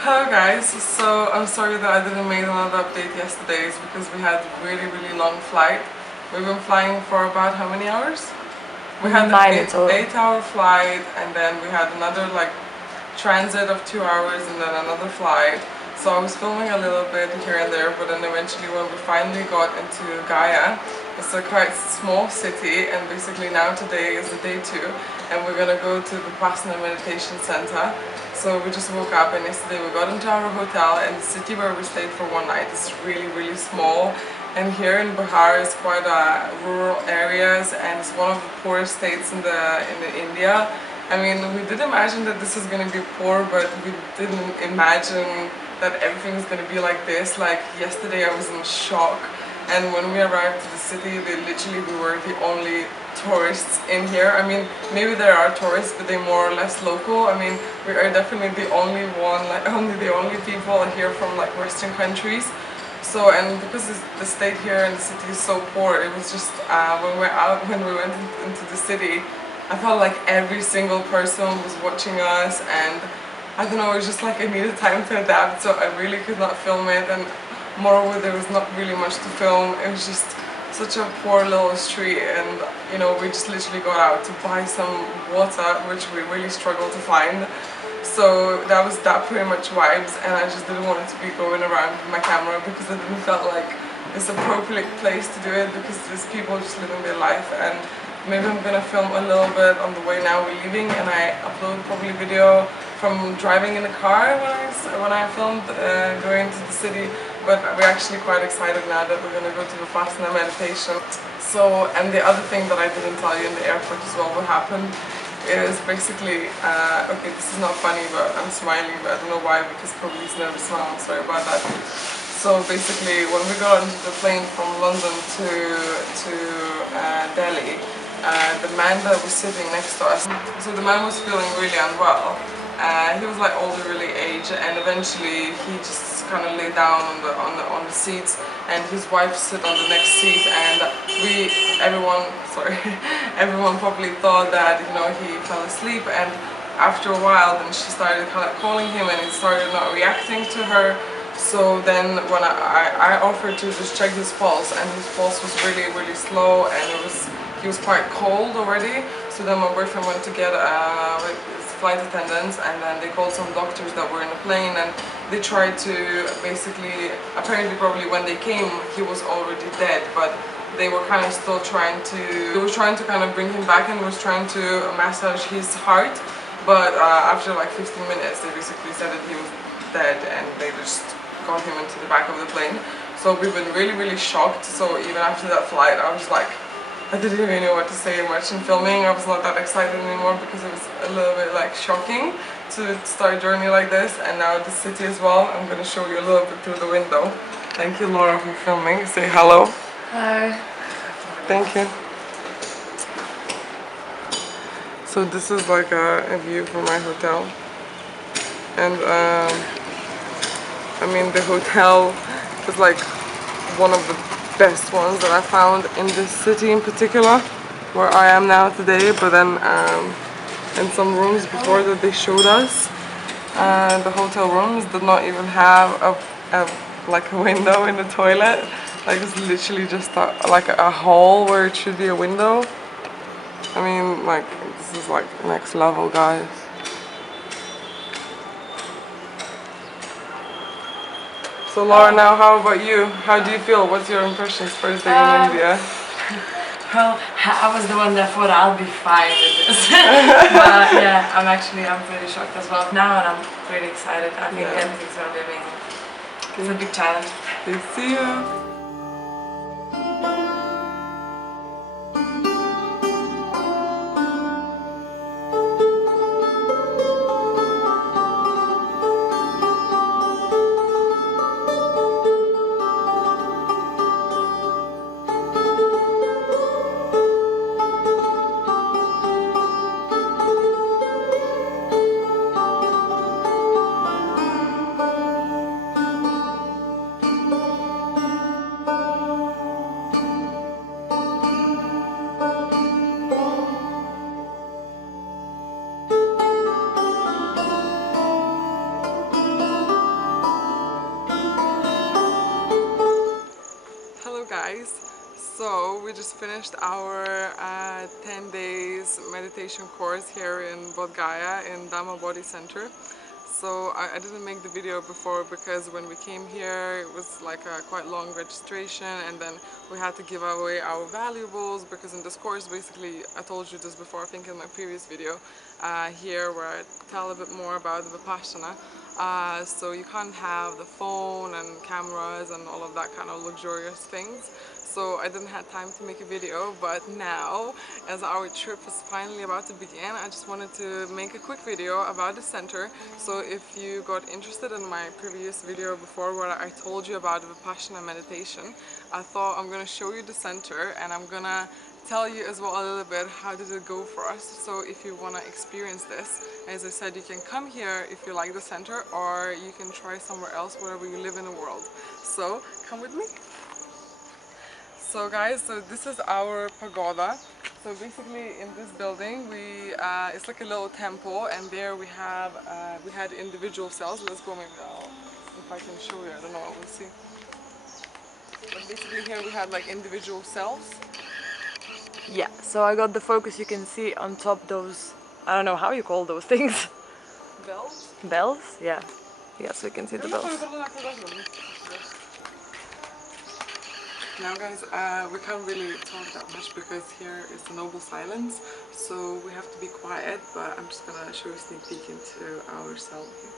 Hello guys, so I'm sorry that I didn't make another update yesterday. It's because we had a really long flight. We've been flying for about how many hours? We had Nine an in total. 8 hour flight, and then we had another like transit of 2 hours and then another flight. So I was filming a little bit here and there, but then eventually when we finally got into Gaia, it's a quite small city, and basically now today is the day 2, and we're gonna go to the Vipassana Meditation Center. So we just woke up, and yesterday we got into our hotel, and the city where we stayed for one night is really small. And here in Bihar is quite rural areas, and it's one of the poorest states in the India. I mean, we did imagine that this is going to be poor, but we didn't imagine that everything is going to be like this. Like yesterday I was in shock, and when we arrived to the city, we were the only tourists in here. I mean, maybe there are tourists, but they're more or less local. I mean, we are definitely the only one, like only the only people here from like Western countries. So, and because the state here and the city is so poor, it was just when we went into the city, I felt like every single person was watching us, and I don't know, it was just like I needed time to adapt, so I really could not film it, and moreover there was not really much to film. It was just such a poor little street, and you know, we just literally got out to buy some water, which we really struggled to find. So that pretty much vibes, and I just didn't want it to be going around with my camera because I didn't feel like it's an appropriate place to do it, because there's people just living their life. And maybe I'm gonna film a little bit on the way now we're leaving, and I upload probably video from driving in the car when I filmed going to the city. But we're actually quite excited now that we're gonna go to Vipassana meditation. So, and the other thing that I didn't tell you in the airport as well, what happened is basically, okay, this is not funny, but I'm smiling, but I don't know why, because probably he's never smiled, sorry about that. So basically, when we got onto the plane from London to Delhi, the man that was sitting next to us, so the man was feeling really unwell. He was like older, really aged, and eventually he just kind of lay down on the seats, and his wife sit on the next seat, and everyone probably thought that, you know, he fell asleep. And after a while, then she started kind of calling him, and he started not reacting to her. So then when I offered to just check his pulse, and his pulse was really slow, and he was quite cold already. So then my boyfriend went to get flight attendants, and then they called some doctors that were in the plane, and they tried to basically, apparently probably when they came he was already dead, but they were kind of still trying to kind of bring him back, and was trying to massage his heart. But after like 15 minutes they basically said that he was dead, and they just got him into the back of the plane. So we've been really shocked. So even after that flight I was like, I didn't really know what to say much in filming. I was not that excited anymore because it was a little bit like shocking to start a journey like this. And now the city as well. I'm going to show you a little bit through the window. Thank you, Laura, for filming. Say hello. Hello. Thank you. So this is like a view from my hotel. And I mean, the hotel is like one of the best ones that I found in this city in particular, where I am now today. But then in some rooms before that they showed us, the hotel rooms did not even have like a window in the toilet. Like it's literally just like a hole where it should be a window. I mean, like, this is like next level, guys. So Laura, now how about you? How do you feel? What's your impressions first day in India? Well, I was the one that thought I'll be fine with this. But yeah, I'm pretty shocked as well now, and I'm pretty excited. I think everything's gonna be amazing. It's a big challenge. Okay, see you. finished our 10 days meditation course here in Bodhgaya in Dhamma Center. So I didn't make the video before because when we came here it was like a quite long registration, and then we had to give away our valuables because in this course, basically, I told you this before I think in my previous video here where I tell a bit more about the Vipassana. So you can't have the phone and cameras and all of that kind of luxurious things. So I didn't have time to make a video, but now, as our trip is finally about to begin, I just wanted to make a quick video about the center. So if you got interested in my previous video before where I told you about Vipassana meditation, I thought I'm gonna show you the center and I'm gonna tell you as well a little bit how did it go for us. So if you want to experience this, as I said, you can come here if you like the center, or you can try somewhere else wherever you live in the world. So come with me. So guys, so this is our pagoda. So basically in this building it's like a little temple, and there we had individual cells. Let's go, maybe if I can show you, I don't know, we'll see. But basically here we had like individual cells. Yeah, so I got the focus, you can see on top those, I don't know how you call those things. Bells? Bells? Yeah. Yes, we can see the bells. Now guys, we can't really talk that much because here is the noble silence, so we have to be quiet, but I'm just gonna show you a sneak peek into our cell here.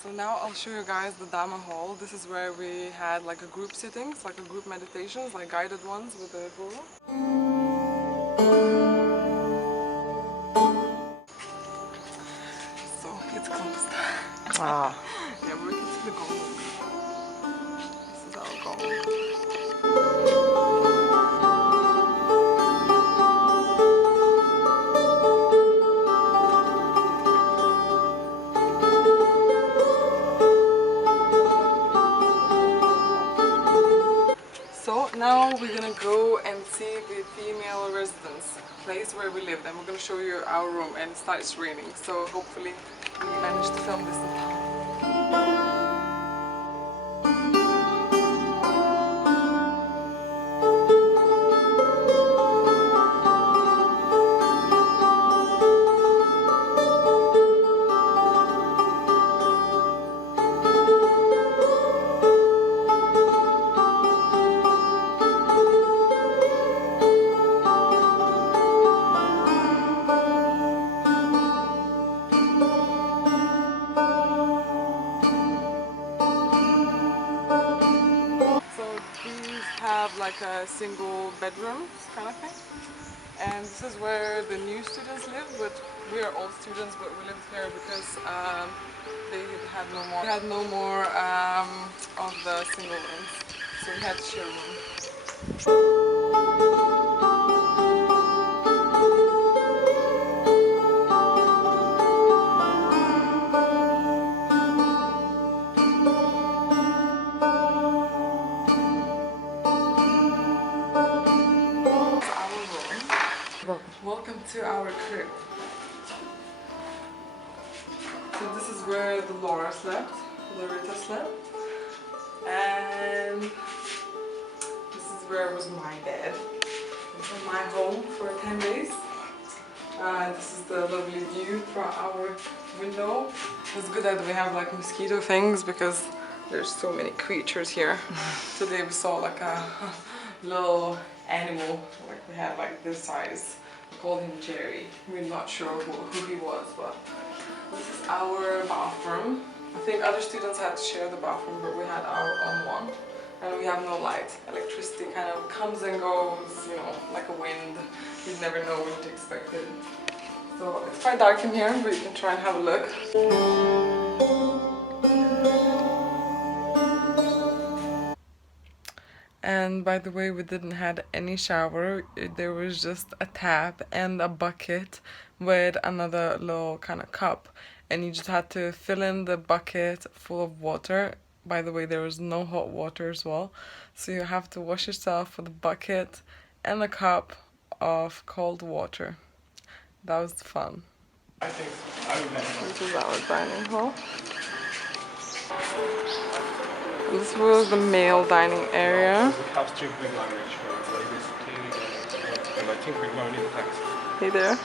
So now I'll show you guys the Dhamma hall. This is where we had like a group sittings, like a group meditations, like guided ones with the guru. So it's closed. Ah. Yeah, but we can see the gong. This is our gong. So now we're gonna go and see the female residence place where we live, and we're gonna show you our room, and it starts raining, so hopefully we manage to film this in time. So these have like a single bedroom kind of thing, and this is where the new students live, but we are all students, but we lived here because they had no more of the single rooms, so we had to share a room. Welcome to our crib. So this is where the Laura slept, Greta slept, and this is where was my bed. This is my home for 10 days. This is the lovely view from our window. It's good that we have like mosquito things because there's so many creatures here. Today we saw like a little animal, like we had like this size. We called him Jerry. We're not sure who he was, but this is our bathroom. I think other students had to share the bathroom, but we had our own one. And we have no light. Electricity kind of comes and goes, you know, like a wind. You never know what to expect. So it's quite dark in here, but you can try and have a look. And by the way, we didn't had any shower. There was just a tap and a bucket with another little kind of cup, and you just had to fill in the bucket full of water. By the way, there was no hot water as well, so you have to wash yourself with a bucket and a cup of cold water. That was fun. I think so. I remember. This is our dining hall. This was the male dining area. And I think we're going in the taxi. Hey there.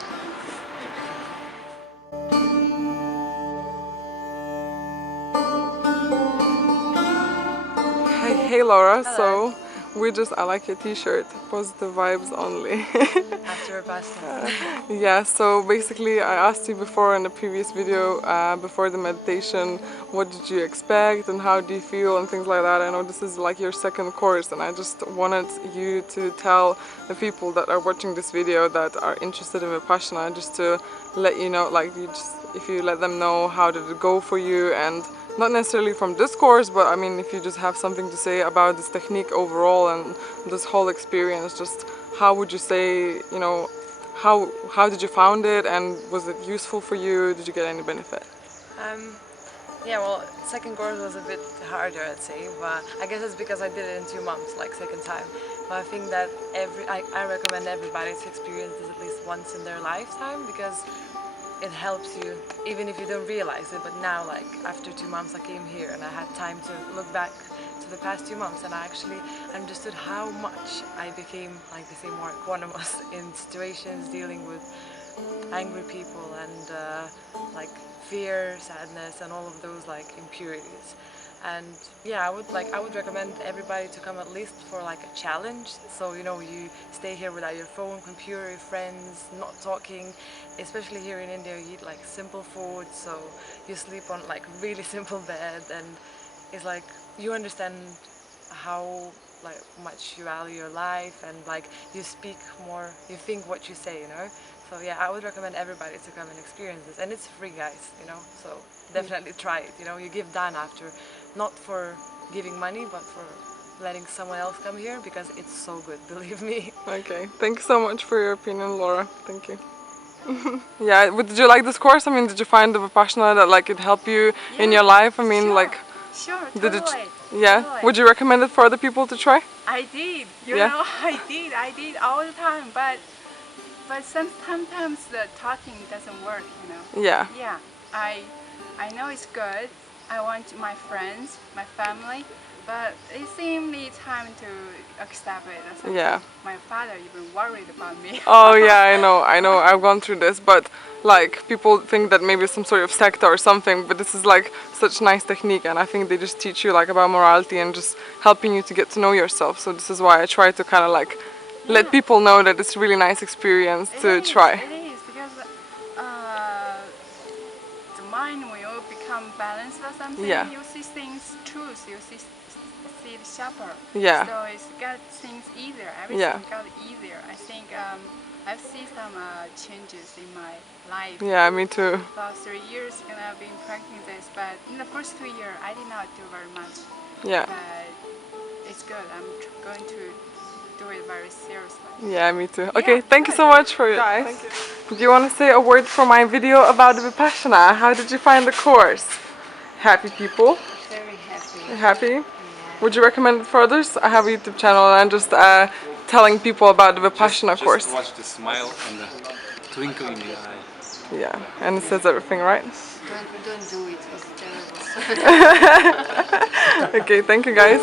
Hey Laura, Hello. so I like your t-shirt, positive vibes only. After Vipassana. Yeah, so basically I asked you before in the previous video, before the meditation, what did you expect and how do you feel and things like that. I know this is like your second course, and I just wanted you to tell the people that are watching this video that are interested in Vipassana, just to let you know, like if you let them know how did it go for you, and not necessarily from this course, but I mean if you just have something to say about this technique overall and this whole experience, just how would you say, you know, how did you found it, and was it useful for you? Did you get any benefit? Yeah, well, second course was a bit harder, I'd say, but I guess it's because I did it in 2 months, like second time. But I think that I recommend everybody to experience this at least once in their lifetime, because it helps you, even if you don't realize it. But now, like after 2 months, I came here and I had time to look back to the past 2 months, and I actually understood how much I became, like they say, more equanimous in situations dealing with angry people and like fear, sadness, and all of those like impurities. And yeah, I would recommend everybody to come at least for like a challenge. So you know, you stay here without your phone, computer, your friends, not talking. Especially here in India, you eat like simple food, so you sleep on like really simple bed, and it's like you understand how like much you value your life, and like you speak more, you think what you say, you know. So yeah, I would recommend everybody to come and experience this, and it's free, guys, you know, so definitely try it. You know, you give Dan after, not for giving money, but for letting someone else come here, because it's so good, believe me. Okay, thank you so much for your opinion, Laura. Thank you. Yeah, did you like this course? I mean, did you find the Vipassana that like it helped you in your life? I mean, sure, like, sure, did totally. it? Yeah. Totally. Would you recommend it for other people to try? I did. You Yeah. know, I did all the time. But sometimes the talking doesn't work. You know. Yeah. Yeah. I know it's good. I want my friends, my family, but it seemed need time to accept it. Or something. Yeah. My father even worried about me. Oh yeah, I know, I've gone through this, but like people think that maybe it's some sort of secta or something, but this is like such nice technique, and I think they just teach you like about morality and just helping you to get to know yourself. So this is why I try to kind of like let people know that it's a really nice experience to try. It is, because the mind will become balanced or something. Yeah. You see things truth. You see it sharper. Yeah. So it's got things easier. Yeah. Everything got easier. I think I've seen some changes in my life. Yeah, me too. About 3 years and I've been practicing this, but in the first 2 years I did not do very much. Yeah. But it's good. I'm going to do it very seriously. Yeah, me too. Okay, Yeah, thank you good. so much for your guys. Thank you. Do you want to say a word for my video about the Vipassana? How did you find the course? Happy people? Very happy. Happy? Yeah. Would you recommend it for others? I have a YouTube channel and I'm just telling people about the Vipassana course. Just watch the smile and the twinkle in the eye. Yeah, and it says everything, right? Don't do it. It's terrible. Okay, thank you guys.